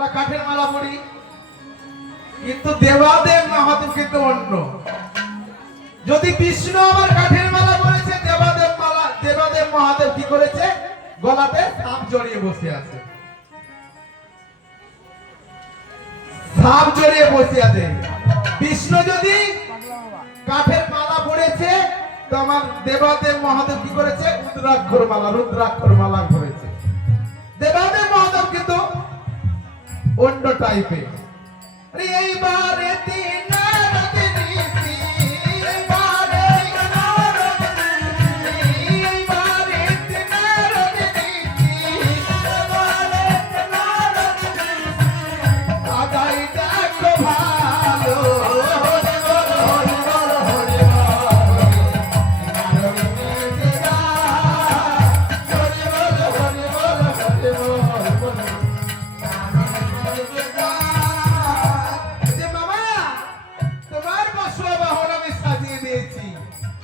আমরা কাঠের মালা পরি, কিন্তু দেবাদেব মহাদেব কিন্তু অন্য। যদি বিষ্ণু আমার কাঠের মালা পরেছে, দেবাদেব মহাদেব কি করেছে? গলাতে সাপ জড়িয়ে বসে আছে, সাপ জড়িয়ে বসে আছে। বিষ্ণু যদি কাঠের মালা পরেছে, তো আমার দেবাদেব মহাদেব কি করেছে? রুদ্রাক্ষর মালা পরেছে। দেবাদেব মহাদেব কিন্তু অন্য টাইপের। এইবারে